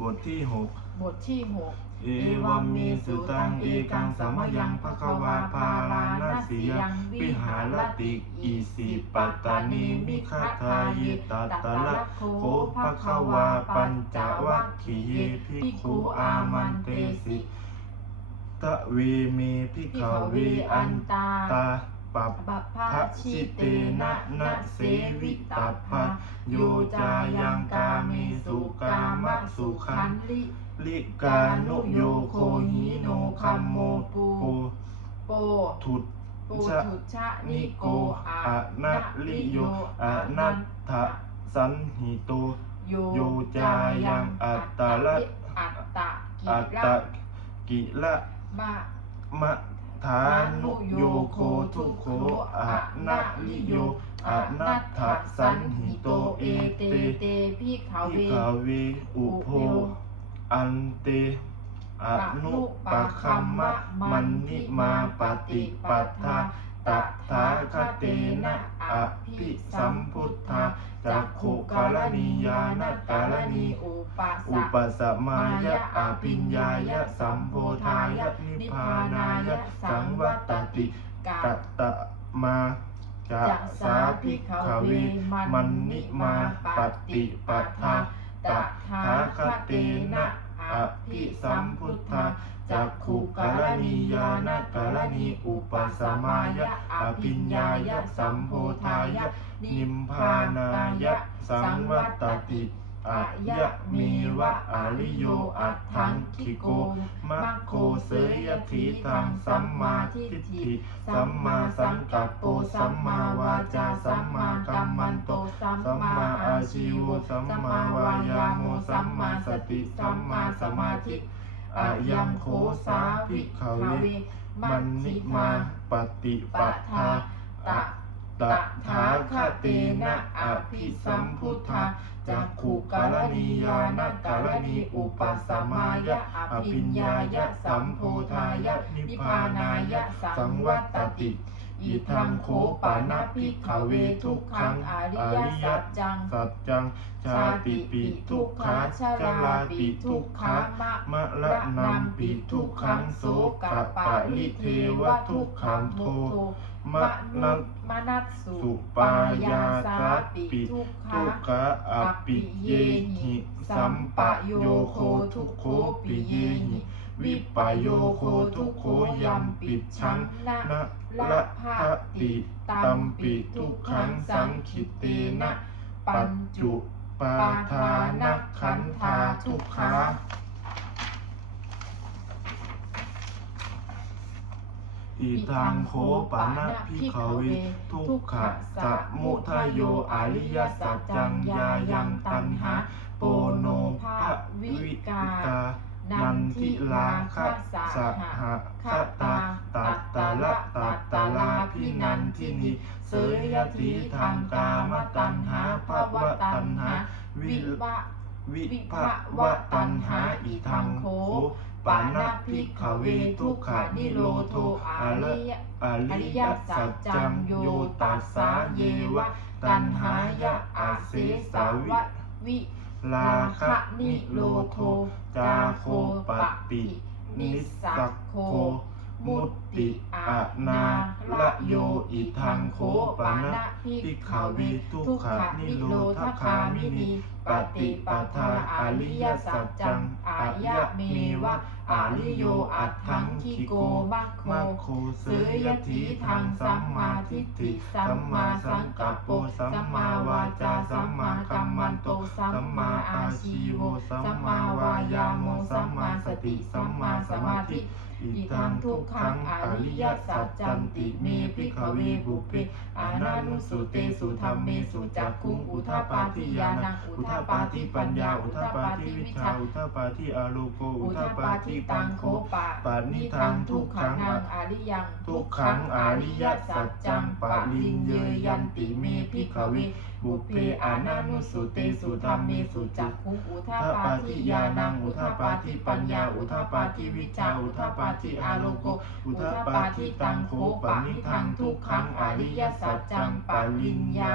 บทที่หกบทที่หกเอวัมเมสุตังเอกังสัมมยังภควาพาลานาสียังวิหารติอีสีปัตตานีมิคทาเยตัตตะละโคภควาปัญจวัคคีเยภิกขุอามันเตสิตะเวเมภิกขเวอันตา ตาปัปบัพพาพระชิชิเตเตนะนะนะนะเสเสวิวิตตาาภะภะโยโยจาจายัยังงกากามิมิสุสุกากามะมสุสุขัขันนลิลิกานุโยโคหิโนคัมโมปูโปทุตปุชะถุชะนินิโกโกอะอะนะนะลิลิโยโยอะอะนันัตตถะสันหิโตโยโยจายังอัตตะละอัตตะกิอัตละตะกิละบะมะ ทานุโยโคทุโคอะนะลิโยอะนัตถสันหิโตเอเตเตพิขาวพิเวกาเวอุโพอันเตอนุปะคัมมะมันนิมาปฏิปัฏฐาตถาคเตนะอภิสัมพุทธา จักขุกาลนียานกาลนีอุปสอุปสมายะอภิญญายะสัมโพธายะนิพพานายะสังวัตติกากัตตะมาจะสาภิกขเวมันนิมาปฏิปัฏฐาตถาคเตนะอภิสัมพุทธาจักขุกาลนียานกาลนีอุปสมายะอภิญญายะสัมโพธายะ นิมพานายะสังวัตติอายะเมวะอริโยอัตถังคิโกมัคโคเสยทีทังสัมมาทิฏฐิสัมมาสังกัปโปสัมมาวาจาสัมมากัมมันโตสัมมาอาชีวสัมมาวายาโมสัมมาสติสัมมาสมาธิอายังโคสาภิกขเวมันนิมาปฏิปัฏฐาตะ ตถาคเตนะอภิสัมพุทธาจักขุกาลนียานกาลนีอุปสมายะอภิญญายะสัมโพธายะนิพพานายะสังวัตติ อิทังโคปานะภิกขเวทุกขังอริยสัจจัง สัจจัง ชาติปิทุกขาชลาปิทุกขามะมะละนัมปิทุกขังโสกะปะลิเทวะทุกขังโทมะนัสมนัสสุสุปายาสาปิทุกขะอปิเยหิสัมปะโยโคทุกโคปิเยหิวิปโยโคทุกโคยัมปิชังนะนะ ละภะติตัมปิทุกขังสังขิเตนะปัญจุปาทานะขันธาทุกขาอิทังโคปานะพิขเวทุกขะสะมุทโยอริยสัจจังยายังตันหาโปโนภวิกา นันทิลาคะสหะคะตาตัตตะละตัตตะลาพินันทินิเสยทีทางกามตัณหาภวะตัณหา วิวะวิภวะตัณหาอิทังโคปานะภิกขเวทุกขานิโรโทอะระอริยสัจจังโยตัสสาเยวะตัณหายะอาเสสาวิวิ ลาคะนิโรโท จาโคปติ นิสักโค มุตติอะนาละโยอิทังโคปานะพิกขเวทุกขนิโรธคามินี ปฏิปทาอริยสัจจังอายะเมวะอาริโยอัตถังคิโกมัคโคเสยทีทางสัมมาทิฏฐิสัมมาสังกัปโปสัมมาวาจาสัมมากัมมันโตสัมมาอาชีโวสัมมาวายาโมสัมมาสติสัมมาสมาธิอิทังทุกขังอริยสัจจันติเมภิกขเวบุเพอานานุสุเตสุธรรมเมสุจักคุงอุทาปาทิยานังอุทาปาทิปัญญาอุทาปาทิวิชาอุทาปาทิอาโลโกอุทาปาปาทิตังโคปะปานิทังทุกขังนางอาริยังทุกขังอริยสัจจังปะลินเยยันติเมภิกขเวบุเพอานานุสุเตสุธรรมเมสุจักคุอุทาอุทาปาปาทิทิยายานันังงอุอุทาทาปาปาทิทิปัปัญญญาญาอุอุทาทาปาปาทิทิวิวิชาชาอุอุทาทาปาปาทิทิอา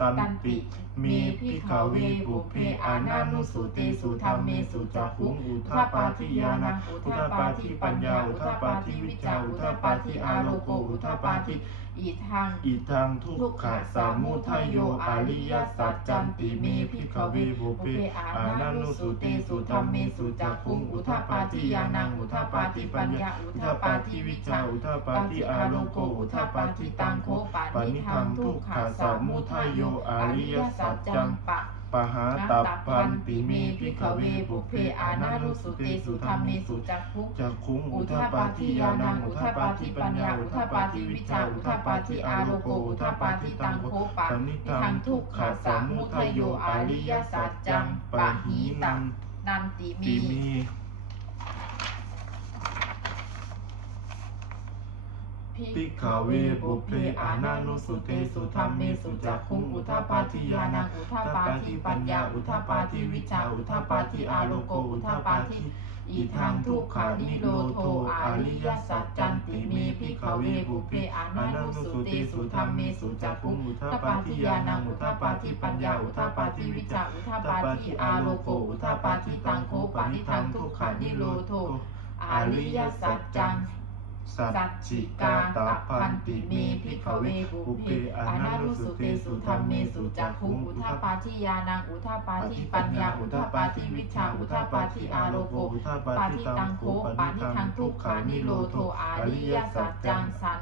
อา มีพิกาวีบุเพอานานุสุเตสุธรรมเมสุจักขุงอุทาปาทิยานังอุทาปาทิปัญญาอุทาปาทิวิจาอุทาปาทิอาโลโกอุทาปาทิอิทังอิทังทุกขะสามุทโยอริยสัจจันติมีพิกเวบุเปอานานุสุเตสุธรรมเมสุจักขุงอุทาปาทิยานังอุทาปาทิปัญญาอุทาปาทิวิจาอุทาปาทิอาโลโกอุทาปาทิตังโคปานิทังทุกขะสามุทโยอริยสัจังปะปะหาตับพันติเมปิกเวบุเพอานารุสุเตสุธรรมเมสุจักคุจักคุงอุทาปาทิยานังอุทาปาทิปัญญาอุทาปาทิวิชาอุทาปาทิอาโลโกอุทาปาทิตังโคปะนิทังทุกขะสามุทโยอาริยสัจจังปะหีนังนันติเมี ภิกขเวบุเพอานานุสุเตสุธรรมเมสุจักคุงอุทปาทิยานังอุทปาทิปัญญาอุทปาทิวิชาอุทปาทิอาโลโกอุทปาทิอีทางทุกขานิโรโทอาริยสัจจันติเมพิกเวบุเพอานานุสุเตสุธรรมเมสุจักคุงอุทปาทิยานังอุทปาทิปัญญาอุทปาทิวิชาอุทปาทิอาโลโกอุทปาทิตังโคปานิทังทุกขานิโรโทอาริยสัจจัง สัจจิกาตาพันติเมพิกเวปุเปอานาลุสุเตสุธรรมเมสุจักขุอุทาปาทิยานังอุทาปาทิปัญญาอุทาปาทิวิชาอุทาปาทิอารโลโกปาทิตังโคปาทิทังทุกขานิโรโทอาริยสัจจังสัน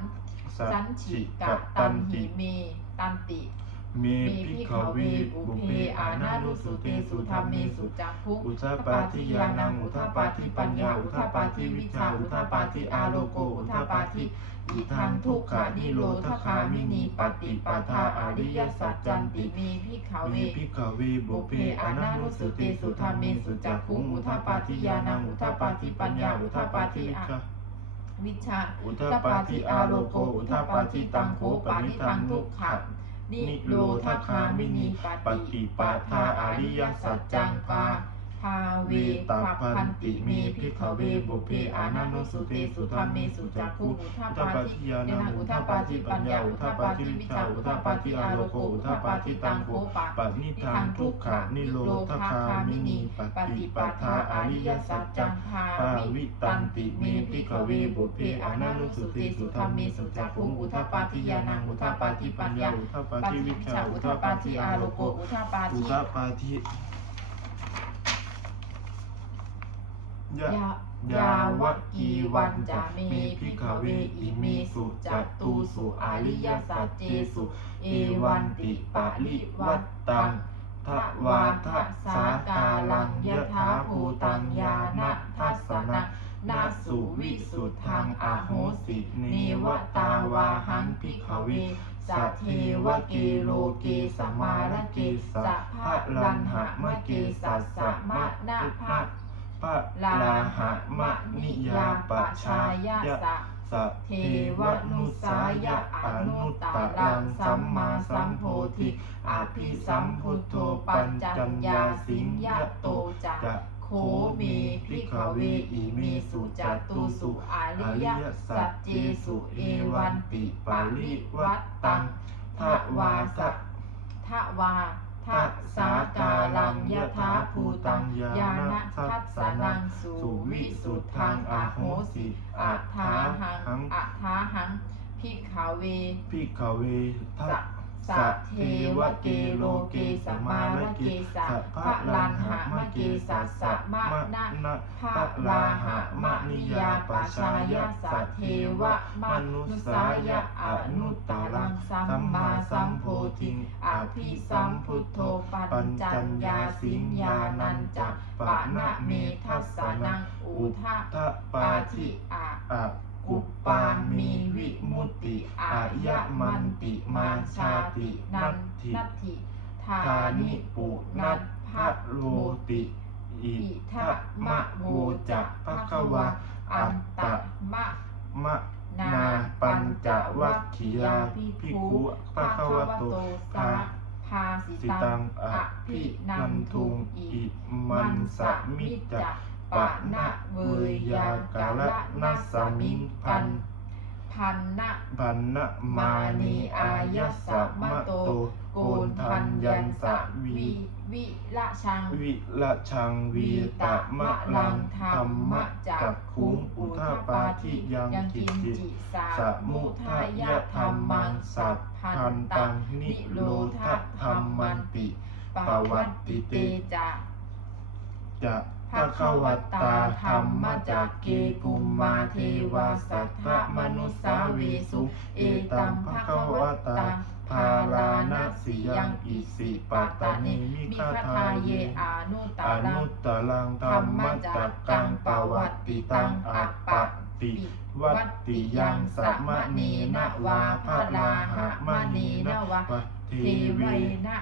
สันจิกะตันหิเมตันติ มีพิกขวีบุพีอานาลุสุตีสุธรรมีสุจักคุอุทัปาทิยานังอุทัปาทิปัญญาอุทัปาทิวิชาอุทัปาทิอาโลโกอุทัปาทิอิทังทุกขานิโรธคามินีปฏิปทาอริยสัจจันติมีพิกขเวมีพิกขเวบุเพอานาลุสุติสุธรรมีสุจักขุอุทัปาทิยานังอุทัปาทิปัญญาอุทัปาทิวิชาอุทัปาทิอาโลโกอุทัปาทิตังโคปานิทังทุกขา นิโรธคามินีปฏิปทาอริยสัจจังปาาเวตาปันติเมพิกเวบุเพอานาโนสุเตสุธรรมเมสุจักขุอุทาปาทิยานังอุทาปาทิปัญญาอุทาปาทิวิชาอุทาปาทิอารลโกอุทาปาทิตังโคปานิทางทุกขะนิโรธคามินีปฏิปทาอริยสัจจังภาวิตันติเมพิกเวบุเพอานาโนสุเตสุธรรมเมสุจักขุอุทาปาทิยานังอุทาปาทิปัญญาอุทาปาทิวิชาอุทาปาทิอารลโกอุทาปาทิ ยะยาวะกีวันจะมีพิกเวอิเมสุจัตตูสุอริยสัจเจสุ เอวันติปะลิวัตตังทวาทะสาการังยะถาภูตังยานะทัสนะนาสุวิสุทธังอโหสินิวตาวาหังพิกเวสัทเทวเกโลกีสมารกีสัพะลันหะมะเกสัสสะมะนาภะ ปะลาหะมะนิยาปะชายะสะสัพเทวนุสายะอนุตตรังสัมมาสัมโพธิอภิสัมพุทโธปัญจัญญาสิงยาโตจักโคเมพิกเวอิมีสุจตุสุอาริยสัจเจสุเอวันติปาริวัตตังทวาสัทวา ทัสสากาลังยถาภูตังยานะทัสสะนังสุวิสุทธังอโหสิอัฏฐาหังอัฏฐาหังพิกขเวพิกขเวทะสะ สะเทวเกโลเกสมาลเกสะพะลันหะมะเกสัสสะมะนะนะพะลาหะมะนิยาปชายะสัทเทวะมนุสายะอนุตตรังสัมมาสัมโพธิงอภิสัมพุทโธปัญจัญญาสิญญานันจปะนะเมทัสสนังอุทะทะปาทิอาอะ กุปปามีวิมุตติอายะมันติมาชาตินันนัตถิทานิปุนันัทพพะะโลโลติอิทะมะโวจะจะภะคะวะอัตตะมะมะนาปัญจวัคคียาภิกขุขุภะคะวะโตโตสาสาพาสิตังอภินันทุงอิมันสมิจจจะจะ ปะปะนะนะเวเวยยายากาละละนันัสสสมิมิงงพัพันนพันนะบันนะมานีอายัสสะมะโตโกนทันยันสะวีวิละชัง วิละชังวีตะมะลังธรรมะจักคุงอุทาปาทิยังกิจจิสาสะมุทายะธรรมังสัพพันตังนิโรธธรรมันติปวัตติเตจะจะ ภะคะวตาธรรมจักเกกุมมาเทวาสัทธมนุสาเวสุเอตัมภะคะวตาภาลานาสิยังอิสิปตตานิมิมิคาทาเยเยอานุตาลังตตรังธรรมจักกังปวัตติตังอัปปติวัตติยังสัมมเนนะวาพระลาหะมเนนวะเทวเวนะ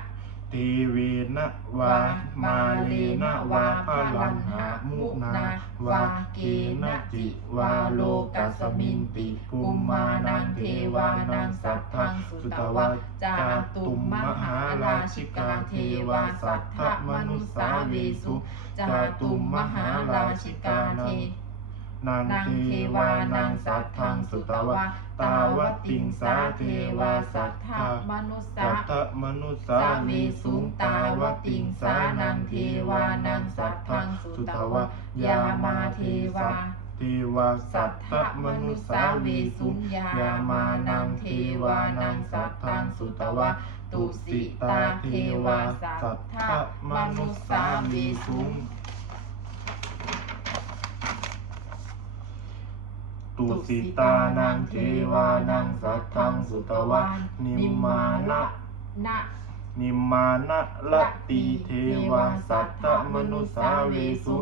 ทีวีนะวา มาเลนะวาพลันหามุนาวาเกนะจิวาโลกัสมินติกุมมานังเทวานังสัทธังสุตวะจาตุมมหาราชิกาเทวาสัทธมนุสาเวสุจาตุมมหาราชิกาเท นางเทวานังสัทธังสุตวะตาวติงสาเทวาสัทธมนุสสัสาทมนุสสาเวเวสุงตาวติงสาสานังเทวาวานังสัทธังสุตตวะวะยามาเทวาเทวาสัทธมนุสาเวสุงยามานังเทวานังสัทธังสุตวะตุสิตาเทวาสัทธมนุสาเวสุง ตุสิตานังเทวานังสัทธังสุตวะนิมมานะนะนิมานะละตีเทวาสัตตมนุสาเวสุ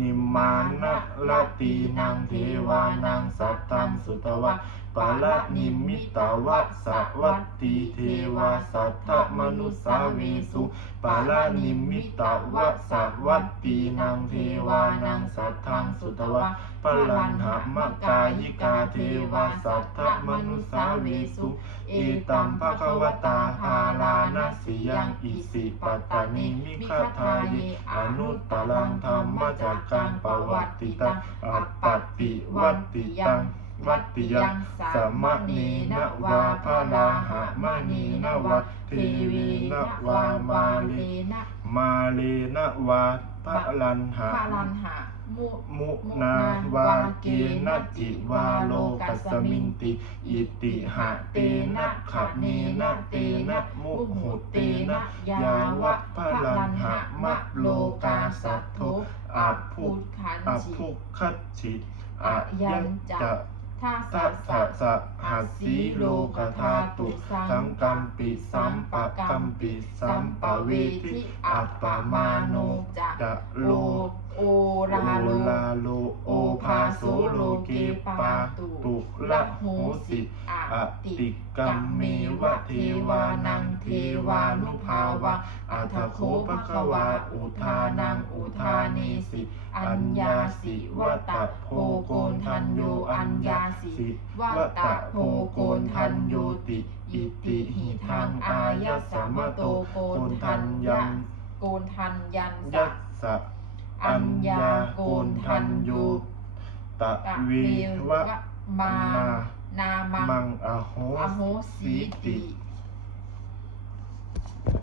นิมานะละตีนังเทวานังสัตตังสุตวะ ปะละนิมิตาวะสวัตตีเทวาสัทธมนุสาเวสุปะละนิมิตาวะสวัตตีนังเทวานังสัทธังสุตวะปลันหามกายิกาเทวาสัทธมนุสาเวสุเอตัมภะคะวตาภาลานัสสิยังอิสิปัตานิมิคาทาเยอนุตตรังธรรมจักกังปวัตติตังอัปปติวัตติยัง วัตติยังสัมมเนนะวาภาลาหะมะเนวะทเวนะวามาเลนะมาเลนวาพระลันหะพามุมุนาวาเกนะจิวาโลกัสมินติ อิติหะเตนะขะเนนะเตนะมุหุเตนะยาวะพะลันหะมะโลกาสัทโธอาภุขันอาจิภุคัจฉิอายัญจะ ท่าทัสะสสะสะหัสสีโลกธาตุสังกัมปิสัมปะกัมปิสัมปะเวทิอัปปมาโนจะโล โอราโล ลาโลโอภาโสโลเกปาตุละโหสิอะติกัมเมวะเทวานังเทวานุภาวะอัทโคภควาอุทานังอุทาเนสิ อัญญาสิวตะโพโกนทันโยอัญญาสิวตะโพโกนทันโยติอิติหิทังอายะสัมมโตโกนทันยันโกนทันยันยัสะสสะ อัญญาโกนทันโยตตะเวเวะวะมานามังอโหอโหสีติ